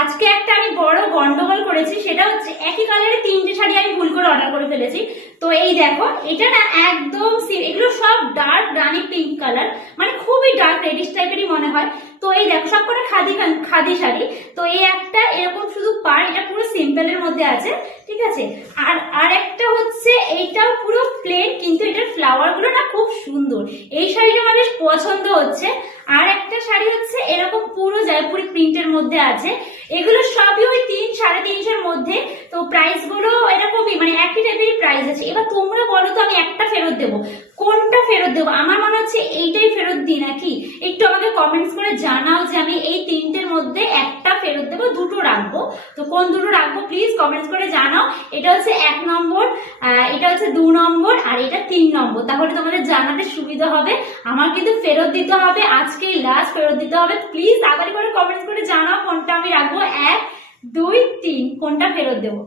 আজকে একটা আমি বড় গন্ডগোল করেছি, সেটা হচ্ছে একই কালারের তিনটে শাড়ি আমি ভুল করে অর্ডার করে ফেলেছি। তো এই দেখো, এটা না একদম এগুলো সব ডার্ক রানী পিঙ্ক কালার, মানে খুবই ডার্ক রেডিশ টাইপেরই মনে হয়। তো এই দেখো সব করে খাদি খাদি শাড়ি। তো এই একটা এরকম শুধু পার, এটা পুরো সিম্পলের মধ্যে আছে, ঠিক আছে। আর একটা হচ্ছে এইটাও পুরো প্লেন, কিন্তু এটার ফ্লাওয়ার গুলো না খুব সুন্দর। এই শাড়িটা আমার বেশ পছন্দ হচ্ছে। আর একটা শাড়ি হচ্ছে এরকম পুরো জয়পুরি প্রিন্টের মধ্যে আছে। এগুলো সবই ওই 3-350-এর মধ্যে। তো প্রাইস গুলো এরকমই, মানে একই টাইপের প্রাইস আছে। এবার তোমরা বলো তো আমি একটা ফেরত দেবো, কোনটা ফেরত দেবো? আমার মনে হচ্ছে এইটাই ফেরত দিই নাকি। একটু আমাকে কমেন্টস করে জানাও যে আমি এই তিনটের মধ্যে একটা ফেরত দেবো, দুটো রাখবো। তো কোন দুটো রাখবো প্লিজ কমেন্টস করে জানাও। এটা হচ্ছে 1 নম্বর, এটা হচ্ছে 2 নম্বর, আর এটা 3 নম্বর। তাহলে তোমাদের জানাতে সুবিধা হবে। আমার কিন্তু ফেরত দিতে হবে, আজকেই লাস্ট ফেরত দিতে হবে। প্লিজ তাড়াতাড়ি করে কমেন্টস করে জানাও কোনটা আমি রাখবো, 1, 2, 3 কোনটা ফেরত দেবো।